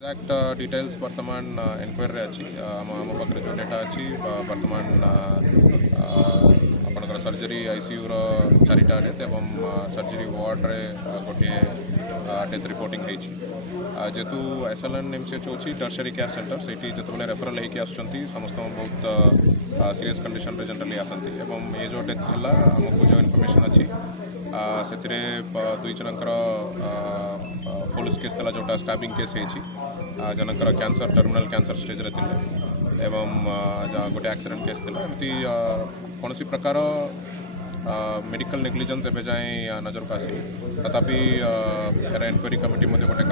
act details वर्तमान enquiry अच्छी आम पाखे जो डेटा अच्छी वर्तमान आपणकर सर्जरी आईसीयू चारिटा डेथ एवं सर्जरी वार्ड्रे गोटे डेथ रिपोर्टिंग जेहेतु एसएलएन एमसीएच होची टर्शरी केयर सेंटर से जो रेफरल होकर आसुँच समस्त बहुत सीरियस कंडीशन जनरली आसती एवं ये जो डेथ है आमको जो इनफर्मेशन अच्छी से दुई जनकर पुलिस केस था जोटा स्टाबिंग केस जनकर कैंसर टर्मिनल कैंसर स्टेज रे एवं गोटे एक्सीडेंट केस एमती कौन प्रकार मेडिकल नेग्लिजेंस एवं जाए नजर को आसी तथापि यार एनक्वायरी कमिटी गोटे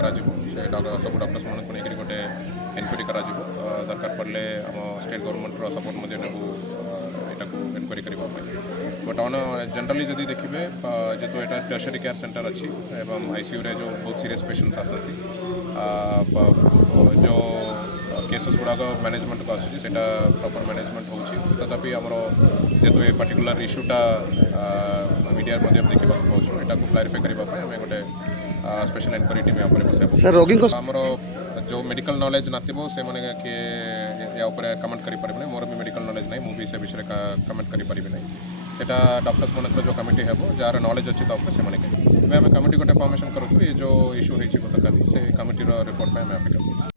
सब डॉक्टर्स मान को गोटे एनक्वायरी कर दरकार पड़े आम स्टेट गवर्नमेंट सपोर्ट नेबू यहाँ एनक्वायरी करने बट ऑन जनरली जदि देखिए जेहतु यहाँ टर्शरी केयर सेंटर अच्छी एवं आईसीयू रे जो बहुत सीरियस पेशेंट्स आसती जो केसेस गुड़ाक मैनेजमेंट को आसूँ से प्रॉपर मैनेजमेंट हो तथापि आमर जेहतु ये पर्टिकुलर इश्यूटा मीडिया देखा पाऊँ यहाँ को क्लारिफाई करने आम गोटे स्पेशल एनक्वायरी टीम यहाँ रोगी आमर जो मेडिकल नॉलेज नाथिबो से माने किए या ऊपर कमेंट करि परिबे मोर भी मेडिकल नॉलेज नहीं मुझे से विषय का कमेंट करि परिबे नहीं सेटा डॉक्टर्स मन जो कमिटी हेबो जार नॉलेज अच्छी तो से माने के आम कमिटी गोटे फॉर्मेशन करूँ ये जो इश्यू होती गतकाली से कमिटी रिपोर्ट में आम एप्लिकेबल